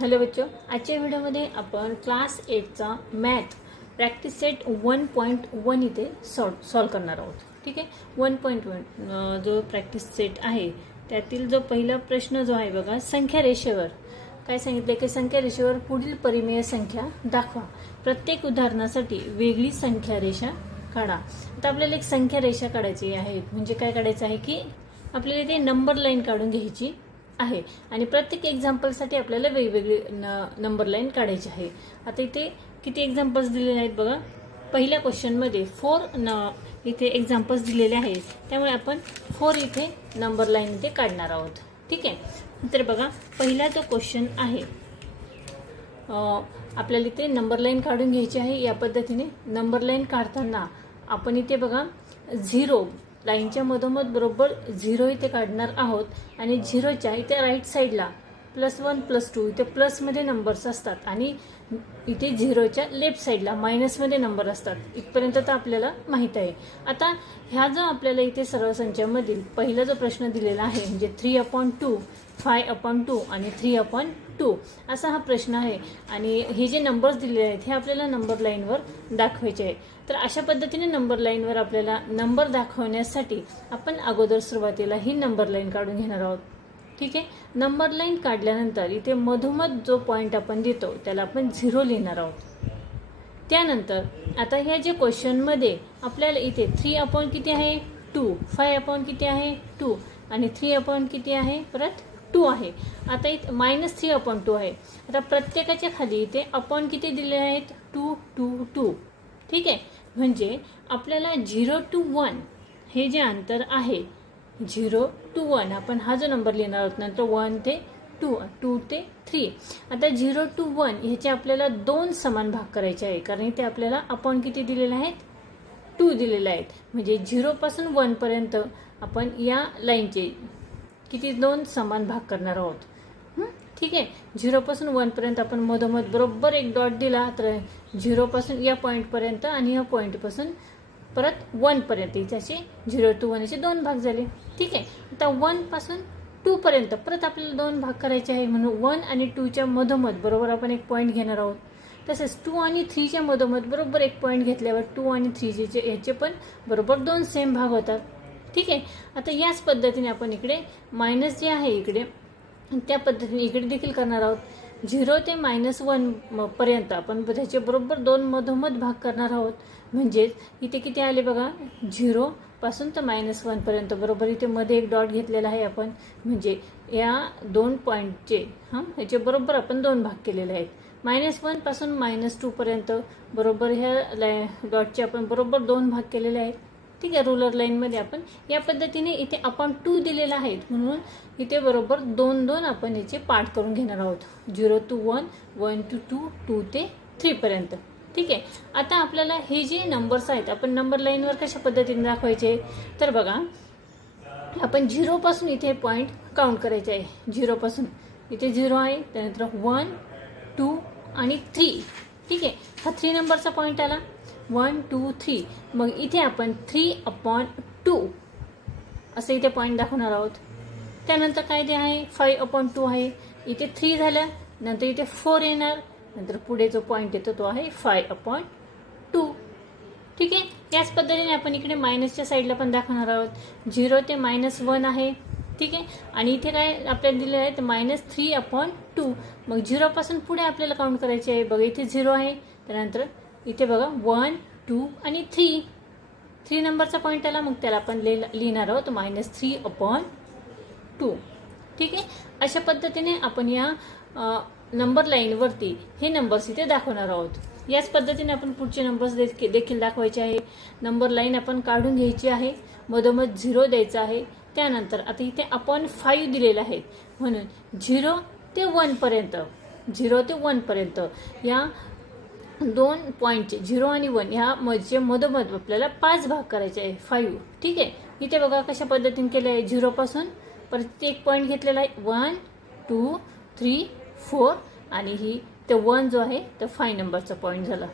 Hello बच्चों, आजच्या व्हिडिओमध्ये आपण क्लास 8चा मॅथ प्रॅक्टिस सेट 1.1 इथे सॉल्व करणार आहोत. ठीक आहे. 1.1 जो प्रॅक्टिस सेट आहे त्यातील जो पहिला प्रश्न जो आहे बघा, संख्या रेषेवर काय सांगितले की संख्या रेषेवर पुढील परिमेय संख्या दाखवा. प्रत्येक उदाहरणासाठी वेगळी संख्या रेषा काढा. आता आपल्याला एक संख्या रेषा काढायची आहे. म्हणजे काय काढायचं आहे की आपल्याला ते नंबर लाईन काढून घ्यायची आहे आणि प्रत्येक एक्झाम्पलसाठी आपल्याला वेगवेगळी नंबर लाईन काढायची आहे. आता इथे किती एक्झाम्पल्स दिलेले आहेत बघा. पहिल्या क्वेश्चन मध्ये 4 इथे एक्झाम्पल्स दिलेले आहेत, त्यामुळे आपण 4 इथे नंबर लाईन इथे काढणार आहोत. ठीक आहे. तर बघा, पहिला जो क्वेश्चन आहे आपल्याला इथे नंबर लाईन काढून घ्यायची आहे. या पद्धतीने नंबर लाईन काढताना आपण इथे बघा 0 लाईनच्या मधोमध बरोबर 0 इथे काढणार आहोत आणि 0च्या इथे राईट साईडला +1 +2 इथे प्लस मध्ये नंबर्स असतात आणि इथे 0च्या लेफ्ट साईडला मायनस मध्ये नंबर असतात. इथपर्यंत तर आपल्याला माहित आहे. आता ह्या जो आपल्याला इथे सर्व संख्यांमधील पहिला जो प्रश्न दिलेला आहे म्हणजे 3/2, 5/2 आणि 3/2 असा हा प्रश्न आहे आणि हे जे नंबर्स दिलेले आहेत हे आपल्याला नंबर लाईनवर दाखवायचे आहे. तर अशा पद्धतीने नंबर लाईनवर आपल्याला नंबर दाखवण्यासाठी आपण अगोदर सुरुवातीला ही नंबर लाईन काढून घेणार आहोत. ठीक आहे. नंबर लाईन काढल्यानंतर इथे मधोमध जो पॉइंट आपण देतो त्याला आपण 0 लिहिणार आहोत. त्यानंतर आता ह्या जे क्वेश्चन मध्ये आपल्याला इथे 3 किती आहे 2, 5 किती आहे 2 आणि 3 किती आहे परत 2 आहे. आता इथे -3/2 आहे. आता प्रत्येकाच्या खाली इथे अपॉन किती दिले आहेत 2, 2, 2. ठीक आहे. म्हणजे आपल्याला 0 to 1 हे जे अंतर आहे 0 to 1 आपण हा जो नंबर लिहिणार आहोत नंतर 1 ते 2, 2 ते 3. आता 0 to 1 ह्याचे आपल्याला 2 समान भाग करायचे आहे कारण इथे आपल्याला अपॉन किती दिलेले आहेत 2 दिलेले आहेत. म्हणजे 0 पासून 1 पर्यंत आपण या लाईनचे किती 2 समान भाग करणार आहोत. ठीक आहे. 0 पासून 1 पर्यंत आपण मधोमध बरोबर एक डॉट दिला तर 0 पासून या पॉइंट पर्यंत आणि या पॉइंट पासून परत 1 पर्यंत त्याचे 0 to 1 असे 2 भाग झाले. ठीक आहे. आता 1 पासून 2 पर्यंत परत आपल्याला 2 भाग करायचे आहे म्हणून 1 आणि 2 च्या मधोमध बरोबर आपण एक पॉइंट घेणार आहोत. तसेच 2 आणि 3 च्या मधोमध बरोबर एक पॉइंट घेतल्यावर 2 आणि 3 याचे पण बरोबर 2 सेम भाग होतात. ठीक आहे. आता याच पद्धतीने आपण इकडे मायनस जे आहे इकडे त्या पद्धतीने इकडे देखील करणार आहोत. 0 ते -1 पर्यंत आपण त्याचे बरोबर 2 मधोमध भाग करणार आहोत. म्हणजे इथे किती आले बघा 0 पासून तर -1 पर्यंत बरोबर इथे मध्ये एक डॉट घेतलेला आहे आपण. म्हणजे या 2 पॉइंटचे ह्याचे बरोबर आपण 2 भाग केलेले आहेत. -1 पासून -2 पर्यंत बरोबर ह्या डॉटचे आपण बरोबर 2 भाग केलेले आहेत. ठीक आहे. रुलर लाईन मध्ये आपण या पद्धतीने इथे आपण 2 दिलेला आहे म्हणून इथे बरोबर 2-2 आपण याचे पार्ट करून घेणार आहोत. 0 to 1, 1 to 2, 2 ते 3 पर्यंत. ठीक आहे. आता आपल्याला हे जे नंबर्स आहेत आपण नंबर लाईनवर कशा पद्धतीने दाखवायचे तर बघा, आपण 0 पासून इथे पॉइंट काउंट करायचे आहे. 0 पासून इथे 0 आहे, त्यानंतर 1, 2 आणि 3. ठीक आहे. हा 3 नंबरचा पॉइंट आला 1, 2, 3. मग इथे आपण 3/2 असं इथे पॉइंट दाखवणार आहोत. त्यानंतर काय ते आहे 5/2 आहे. इथे 3 झालं, नंतर इथे 4 येणार, नंतर पुढे जो पॉइंट येतो तो आहे 5/2. ठीक आहे. याच पद्धतीने आपण इकडे मायनसच्या साईडला पण दाखवणार आहोत. 0 ते -1 आहे. ठीक आहे. आणि इथे काय आपल्याला दिलेलं आहे तर -3/2. मग 0 पासून पुढे आपल्याला काउंट करायचे आहे. बघा इथे 0 आहे, त्यानंतर इथे बघा 1, 2 आणि 3 नंबरचा पॉइंट आला. मग त्याला आपण लिहिणार आहोत -3/2. ठीक आहे. अशा पद्धतीने आपण या नंबर लाईन वरती हे नंबर्स इथे दाखवणार आहोत. याच पद्धतीने आपण पुढचे नंबर्स देखील दाखवायचे आहे. नंबर लाईन आपण काढून घ्यायची आहे, मधोमध 0 द्यायचा आहे. त्यानंतर आता इथे आपण 5 दिलेला आहे म्हणून 0 ते 1 पर्यंत या 2 पॉइंटचे 0 आणि 1 ह्या मधोमध आपल्याला 5 भाग करायचे आहे 5. ठीक आहे. इथे बघा कशा पद्धतीने केले आहे. 0 पासून परत एक पॉइंट घेतलेला आहे 1, 2, 3, 4 आणि ही ते 1 जो आहे तो 5 नंबरचा पॉइंट झाला.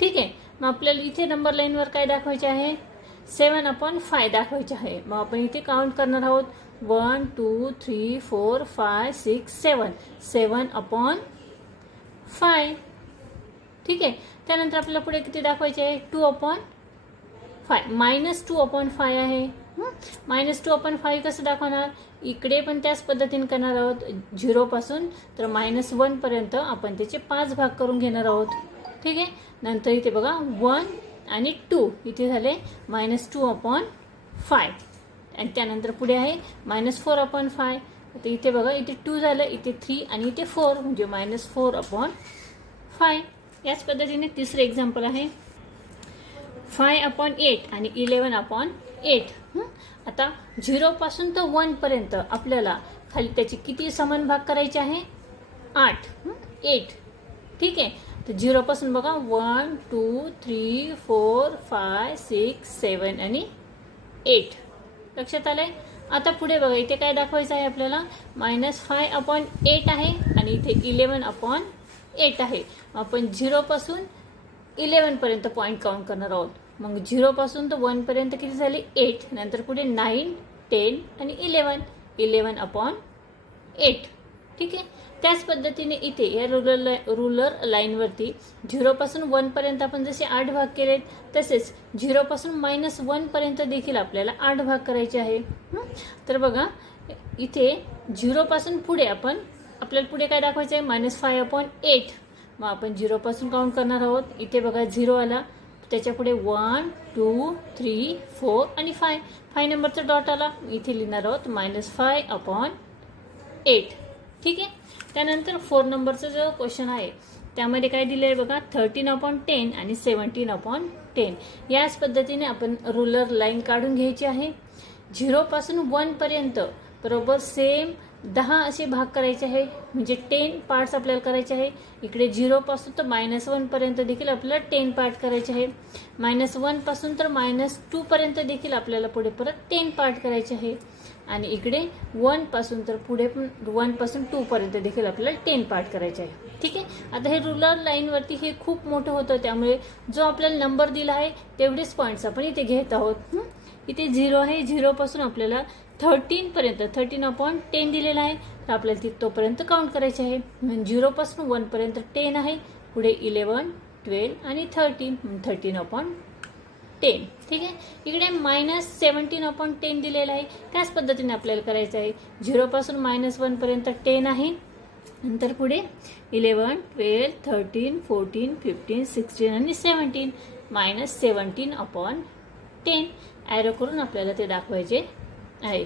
ठीक आहे. मग आपल्याला इथे नंबर लाईनवर काय दाखवायचे आहे 7/5 दाखवायचे आहे. मग आपण इथे काउंट करणार आहोत 1 2 3 4 5 6 7 7/5. ठीक आहे. त्यानंतर आपल्याला पुढे किती दाखवायचे आहे? 2/5 -2/5 आहे. -2/5 कसं दाखवणार? इकडे पण त्याच पद्धतीने करणार आहोत. 0 पासून तर -1 पर्यंत आपण त्याचे 5 भाग करून घेणार आहोत. ठीक आहे. नंतर इथे बघा 1 आणि 2 इथे झाले -2/5 आणि त्यानंतर पुढे आहे -4/5. तर इथे बघा इथे 2 झालं, इथे 3 आणि इथे 4 म्हणजे -4/5. याच पद्धतीने तिसरे एक्झाम्पल आहे 5/8 आणि 11/8. आता 0 पासून तर 1 पर्यंत आपल्याला खाली त्याचे किती समान भाग करायचे आहे? 8. ठीक आहे. तर 0 पासून बघा 1 2 3 4 5 6 7 आणि 8. लक्षात आलंय? आता पुढे बघा इथे काय दाखवायचं आहे आपल्याला? -5/8 आहे आणि इथे 11/8 आहे. आपण 0 पासून 11 पर्यंत पॉईंट काउंट करणार आहोत. मग 0 पासून तर 1 पर्यंत किती झाले? 8. नंतर पुढे 9 10 आणि 11/8. ठीक आहे. त्याच पद्धतीने इथे या रुलर लाईनवरती 0 पासून 1 पर्यंत आपण जसे 8 भाग केले तसेच 0 पासून -1 पर्यंत देखील आपल्याला 8 भाग करायचे आहे. तर बघा इथे 0 पासून पुढे आपल्याला पुढे काय दाखवायचं आहे? -5/8. मग आपण 0 पासून काउंट करणार आहोत. इथे बघा 0 आला, त्याच्या पुढे 1 2 3 4 आणि 5 नंबरचा डॉट आला. इथे लिहिणार आहोत -5/8. ठीक आहे. त्यानंतर 4 नंबरचा जो क्वेश्चन आहे त्यामध्ये काय दिले आहे बघा? 13/10 आणि 17/10. याच पद्धतीने आपण रुलर लाईन काढून घ्यायची आहे. 0 पासून 1 पर्यंत बरोबर सेम 10 असे भाग करायचे आहे, म्हणजे 10 पार्ट्स आपल्याला करायचे आहे. इकडे 0 पासून तर -1 पर्यंत देखील आपल्याला 10 पार्ट करायचे आहे. -1 पासून तर -2 पर्यंत देखील आपल्याला पुढे परत 10 पार्ट करायचे आहे. आणि इकडे 1 पासून तर पुढे 1 पासून 2 पर्यंत देखील आपल्याला 10 पार्ट करायचे आहे. ठीक आहे. आता हे रुलर लाईनवरती हे खूप मोठं होतं, त्यामुळे जो आपल्याला नंबर दिला आहे तेवढेच पॉईंट्स आपण इथे घेत आहोत. इथे 0 आहे, 0 पासून आपल्याला 13 पर्यंत 13/10 दिलेला आहे, तर आपल्याला तोपर्यंत काउंट करायचे आहे. 0 पासून 1 पर्यंत 10 आहे, पुढे 11 12 आणि 13/10. ठीक आहे. इकडे -17/10 दिलेला आहे. त्याच पद्धतीने आपल्याला करायचं आहे. 0 पासून -1 पर्यंत 10 आहे, नंतर पुढे 11 12 13 14 15 16 आणि 17 -17/10 ॲरो करून आपल्याला ते दाखवायचे आहे.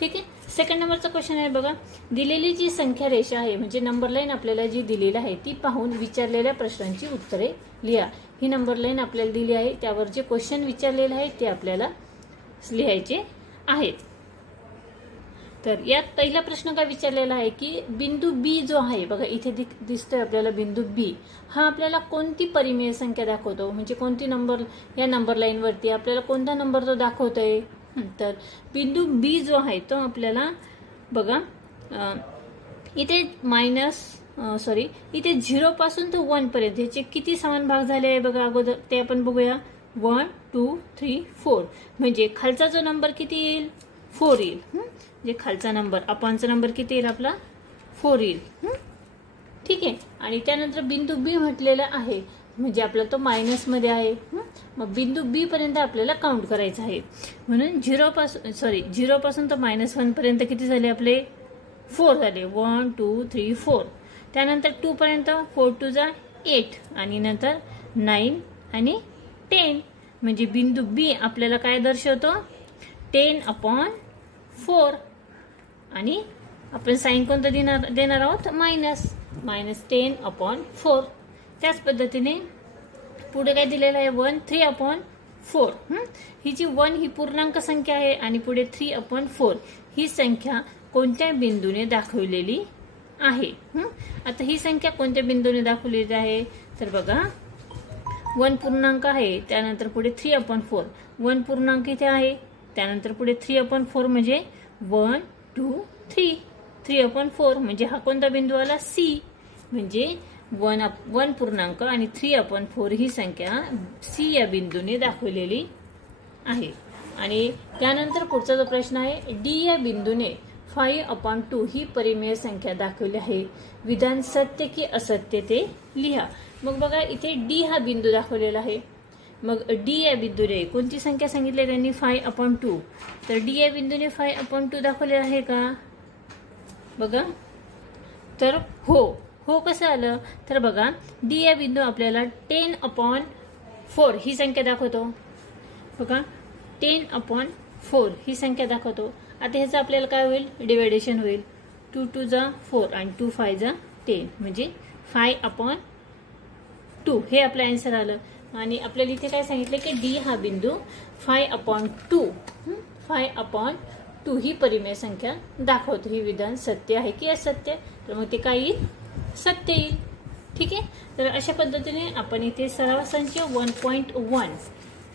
ठीक आहे. सेकंड नंबरचा क्वेश्चन आहे बघा. दिलेली जी संख्या रेषा आहे म्हणजे नंबर लाईन आपल्याला जी दिलेली आहे ती पाहून विचारलेल्या प्रश्नांची उत्तरे लिहा. ही नंबर लाईन आपल्याला दिली आहे, त्यावर जे क्वेश्चन विचारलेले आहे ते आपल्याला लिहायचे आहेत. तर यात पहिला प्रश्न काय विचारलेला आहे की बिंदू बी जो आहे बघा इथे दिसतोय आपल्याला बिंदू बी, हा आपल्याला कोणती परिमेय संख्या दाखवतो, म्हणजे कोणती नंबर या नंबर लाईन वरती आपल्याला कोणता नंबर तो दाखवतोय. तर बिंदू बी जो आहे तो आपल्याला बघा इथे इथे 0 पासून तर 1 पर्यंत याचे किती समान भाग झाले आहे बघा अगोदर ते आपण बघूया. 1 2 3 4 म्हणजे खालचा जो नंबर किती येईल? 4 येईल. म्हणजे खालचा नंबर अपॉनचा नंबर किती येईल आपला? 4 येईल. ठीक आहे. आणि त्यानंतर बिंदू बी म्हटलेला आहे म्हणजे आपला तो मायनस मध्ये आहे. मग बिंदू बी पर्यंत आपल्याला काउंट करायचं आहे, म्हणून 0 पासून तर -1 पर्यंत किती झाले आपले? 4 झाले. 1 2 3 4. त्यानंतर 2 पर्यंत 4 2 जा 8 आणि नंतर 9 आणि 10 म्हणजे बिंदू बी आपल्याला काय दर्शवतो? 10/4 आणि आपण साइन कोणतं देणार आहोत? -10/4. त्याच पद्धतीने पुढे काय दिलेलं आहे? 1 3/4. ही जी 1 ही पूर्णांक संख्या आहे आणि पुढे 3/4 ही संख्या कोणत्या बिंदूने दाखवलेली आहे? आता ही संख्या कोणत्या बिंदूने दाखवलेली आहे? तर बघा 1 पूर्णांक आहे, त्यानंतर पुढे 3/4. 1 पूर्णांक इथे आहे, त्यानंतर पुढे 3/4 म्हणजे 1 2 3. 3/4 म्हणजे हा कोणता बिंदू आला? सी. म्हणजे 1 पूर्णांक आणि 3/4 ही संख्या सी या बिंदूने दाखवलेली आहे. आणि त्यानंतर पुढचा जो प्रश्न आहे, डी या बिंदूने 5/2 ही परिमेय संख्या दाखवली आहे, विधान सत्य की असत्य ते लिहा. मग बघा इथे डी हा बिंदू दाखवलेला आहे. मग डी या बिंदूने कोणती संख्या सांगितली त्यांनी? 5/2. तर डी या बिंदूने 5/2 दाखवलेला आहे का? बघा, तर हो कसं आलं? तर बघा डी या बिंदू आपल्याला 10/4 ही संख्या दाखवतो. बघा 10/4 ही संख्या दाखवतो. आता ह्याचं आपल्याला काय होईल? डिव्हायडेशन होईल. 2 2 जा 4 आणि 2 5 जा 10 म्हणजे 5/2 हे आपलं आन्सर आलं. आणि आपल्याला इथे काय सांगितलं की डी हा बिंदू 5/2 ही परिमेय संख्या दाखवतो. ही विधान सत्य आहे की असत्य? तर मग ते काय येईल? सत्य येईल. ठीक आहे. तर अशा पद्धतीने आपण इथे सराव संच 1.1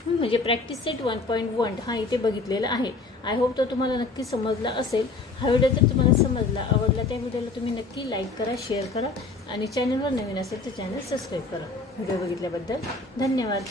म्हणजे प्रॅक्टिस सेट 1.1 हा इथे बघितलेला आहे. आय होप तो तुम्हाला नक्की समजला असेल. हा व्हिडिओ जर तुम्हाला समजला, आवडला, त्या व्हिडिओला तुम्ही नक्की लाईक करा, शेअर करा आणि चॅनलवर नवीन असेल तर चॅनल सबस्क्राईब करा. व्हिडिओ बघितल्याबद्दल धन्यवाद.